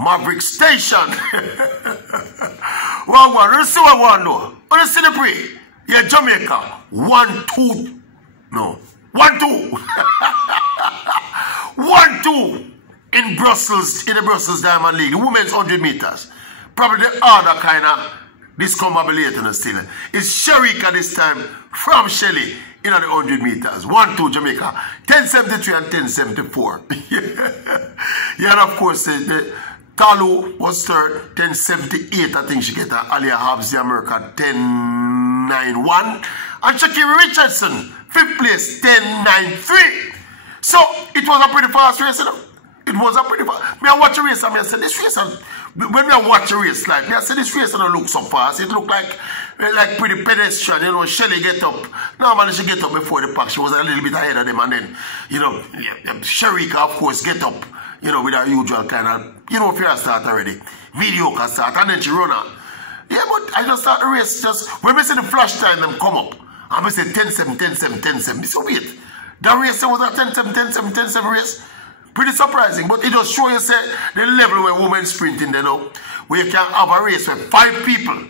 Maverick Station. Well, let's see what one do. Let's see the pre. Yeah, Jamaica. 1-2. No. 1-2. 1-2 in Brussels, in the Brussels Diamond League. The women's 100 meters. Probably the other kind of discombobulating still. It's Shericka this time from Shelly in the 100 meters. 1-2 Jamaica. 10.73 and 10.74. Yeah, and of course, the Kalu was third. 10.78, I think she get Alia Habs, the America, 10.91. And SHA'CARRI Richardson, 5th place, 10.93. So, it was a pretty fast race, you know. It was a pretty fast. I watch a race and I said, this race, when I watch a race like, I said, this race don't look so fast. It looked like pretty pedestrian, you know. Shelly get up. Normally she get up before the pack. She was a little bit ahead of them. And then, you know, Shericka, of course, get up, you know, with her usual kind of, you know, fair start already. Mediocre start. And then she run out. Yeah, but I just start the race. Just when we see the flash time, them come up. And we say 10-7, 10-7, 10-7. So wait. That race was a 10-7, 10-7, 10-7 race. Pretty surprising, but it just shows you say the level where women sprinting, you know, where you can have a race with 5 people,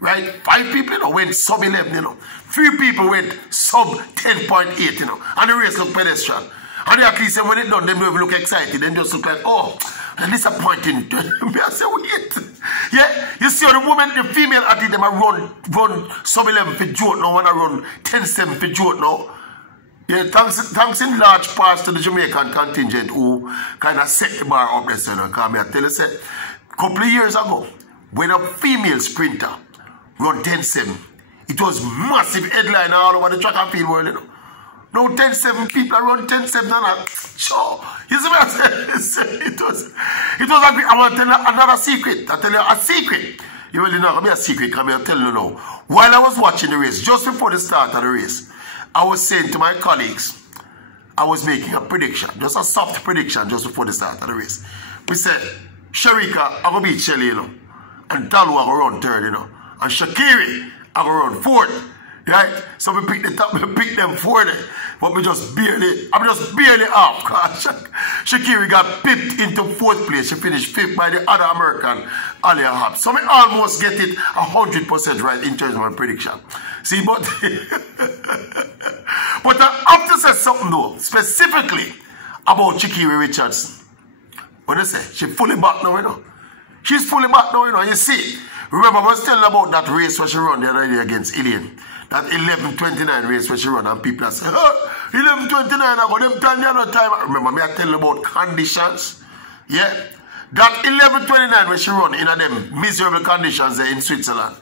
right? 5 people, you know, went sub 11, you know. 3 people went sub 10.8, you know, and the race looked pedestrian. And they at least when it done, they don't even look excited. They just look like, oh, disappointing. I say, wait. Yeah, you see how the woman, the female athlete, them run sub 11 for joke now, when I run 10-7 for joke now. Yeah, thanks in large parts to the Jamaican contingent who kind of set the bar up there, you know. Because I tell you, say, a couple of years ago, when a female sprinter run 10-7, it was massive headline all over the track and field world, you know. Now 10-7 people are run 10-7 and sure. You see what I said? It was a great. I want to tell you another secret. I tell you a secret. You really not gonna be a secret, because I'm telling you now. While I was watching the race, just before the start of the race, I was saying to my colleagues, I was making a prediction, just a soft prediction just before the start of the race. We said, Shericka, I'm going to beat Shelly, you know. And Talu, I'm going to run third, you know. And SHA'CARRI, I'm going to run fourth. Right? So we picked the top, we picked them fourth. But I'm just barely off. SHA'CARRI got pipped into 4th place. She finished 5th by the other American, Alia Habs. So we almost get it 100% right in terms of my prediction. See, but but I have to say something though, specifically about SHA'CARRI Richardson. What I say? She's fully back now, you know. She's fully back now, you know. You see, remember I was telling about that race where she ran the other day against Ilian. That 11:29 race where she run, and people are saying, oh, 11:29, I got them time the other time. Remember, me I tell you about conditions. Yeah? That 11:29 where she run in them miserable conditions there in Switzerland,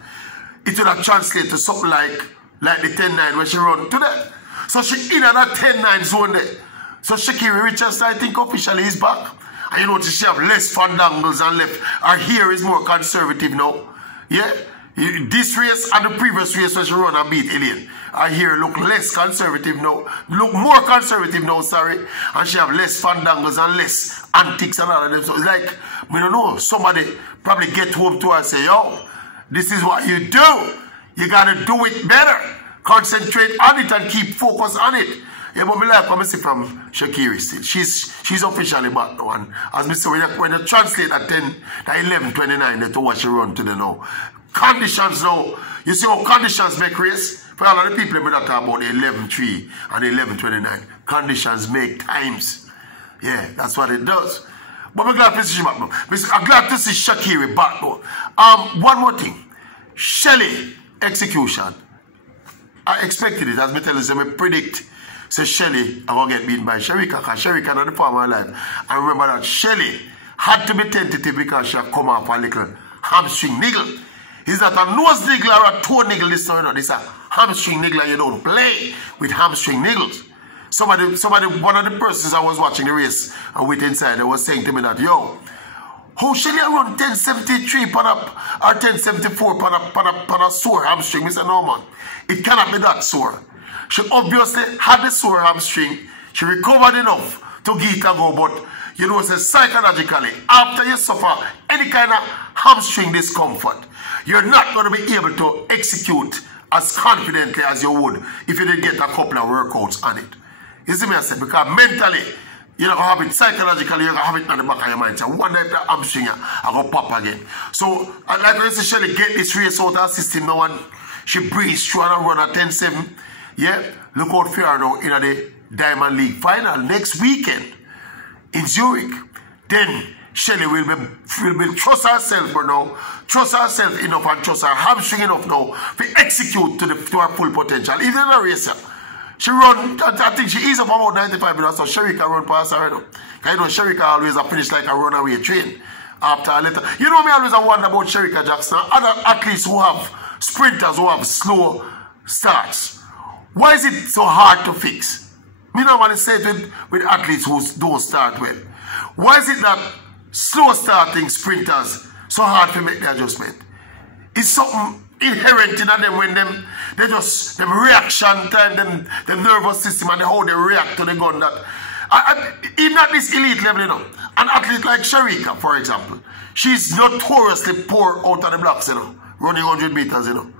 it would have translated to something like the 10-9 where she run today. So she in that 10-9 zone there. So SHA'CARRI Richardson, I think officially is back. And you notice she have less fandangles and left. Her hair is more conservative now. Yeah? This race and the previous race where she run and beat Ilian, her hair look less conservative now. Look more conservative now, sorry. And she have less fandangles and less antics and all of them. So it's like, we don't know, somebody probably get home to her and say, yo, this is what you do. You gotta do it better. Concentrate on it and keep focus on it. Yeah, but me like what I see from SHA'CARRI still. She's officially back now. And as me say, when you translate that 11:29 to what she run today now. Conditions now. You see how conditions make race? For all of the people that talk about the 11:3 and 11:29. Conditions make times. Yeah, that's what it does. But I'm glad to see back now. I'm glad to see SHA'CARRI back now. One more thing. Shelly execution. I expected it, as me tell you, I predict. So Shelly, I'm going to get beaten by Shericka, because Shericka not the form of life. I remember that Shelly had to be tentative because she had come off a little hamstring niggle. Is that a nose niggle or a toe niggle this time? You know, this is a hamstring niggle, and you don't play with hamstring niggles. One of the persons I was watching the race with inside, they was saying to me that, yo, how Shelly run 10.73 pan up or 10.74 pan a sore hamstring? I said, no man, it cannot be that sore. She obviously had the sore hamstring. She recovered enough to get it a go, but you know, say psychologically, after you suffer any kind of hamstring discomfort, you're not going to be able to execute as confidently as you would if you did get a couple of workouts on it. You see me, I said, because mentally, You're going to have it psychologically, you're going to have it in the back of your mind. So one night the hamstring, I go pop again. So, like I said, Shelly get this race out of her system now, and she breezed through and run at 10-7. Yeah, look out for her now in the Diamond League final next weekend in Zurich. Then Shelly will be trust herself for now, trust herself enough and trust her hamstring enough now to execute to her full potential. Even a racer. She run, I think she is up about 95 minutes, so Shericka run past her. Because you know, Shericka always a finish like a runaway train after a letter. You know me always I wonder about Shericka Jackson, other athletes who have sprinters who have slow starts. Why is it so hard to fix? Me normally say it with athletes who don't start well. Why is it that slow starting sprinters so hard to make the adjustment? It's something inherent in them when them reaction time, them nervous system and how they react to the gun. That even at this elite level, you know, an athlete like Shericka, for example, she's notoriously poor out of the blocks, you know, running 100 meters, you know,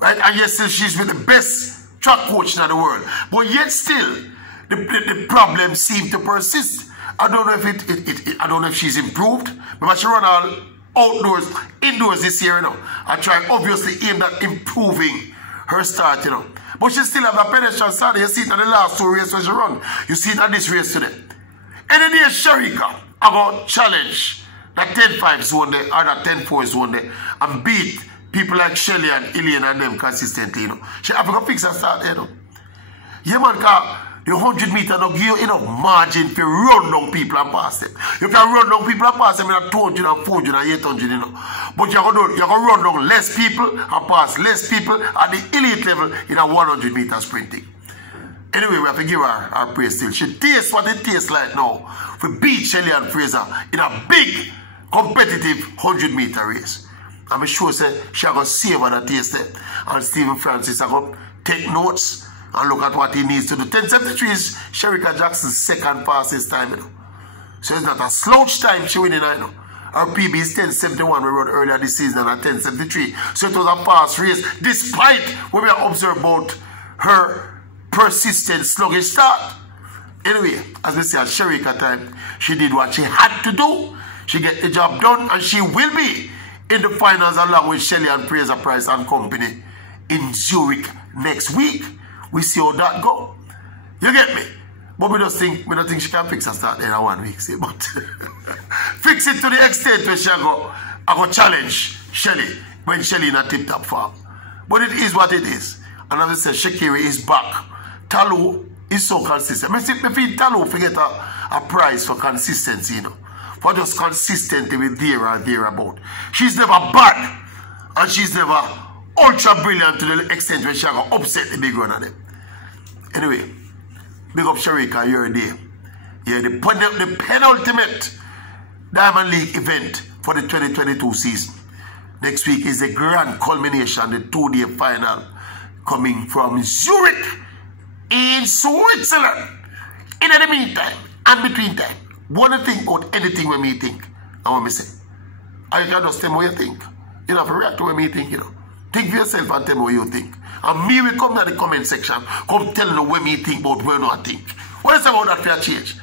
right? And yet still she's with the best track coach in the world, but yet still the problem seems to persist. I don't know if I don't know if she's improved, but she run all outdoors, indoors this year, you know. I try obviously aimed at improving her start, you know. But she still have a pedestrian start. You see it in the last 2 races when she run. You see it in this race today. Any day Shericka about challenge that 10-5 zone there or that 10-4 zone there and beat people like Shelly and Ilian and them consistently, you know. She have to fix her start, you know. Yeah, man, because the 100 meter don't give you enough margin to run down people and pass them. You can run down people and pass them in 200 and 400 and 800, you know. But you're going to run down less people and pass less people at the elite level in a 100 meter sprinting. Anyway, we have to give her our praise still. She tastes what it tastes like now. We beat Shelly and Fraser in a big competitive 100 meter race. I'm sure she's going to save her that taste there. And Stephen Francis is going to take notes and look at what he needs to do. 10:73 is Shericka Jackson's second fastest time, you know. So it's not a slouch time she winning, you know. Her PB is 10:71 we run earlier this season at 10:73. So it was a fast race, despite what we have observed about her persistent, sluggish start. Anyway, as we say at Shericka time, she did what she had to do. She get the job done, and she will be in the finals along with Shelly and Fraser Price and company in Zurich next week. We see how that go. You get me? But we don't think she can fix her start in 1 week. See? But fix it to the extent where she go challenge Shelly when Shelly in a tip-top form. But it is what it is. And as I said, SHA'CARRI is back. Talu is so consistent. I feel Talu forget a prize for consistency, you know. For just consistently with there or thereabout. She's never bad. And she's never ultra brilliant to the extent where she can upset the big run of them. Anyway, big up Shericka, you're there. Yeah, the penultimate Diamond League event for the 2022 season. Next week is the grand culmination, the 2-day final coming from Zurich in Switzerland. In the meantime, and between time, want to think about anything when me think, I want me say. I can just tell me what you think. You don't have to react to what me think, you know. Think for yourself and tell me what you think. And me will come to the comment section, come tell me what me think about what I think. What is about that for a change?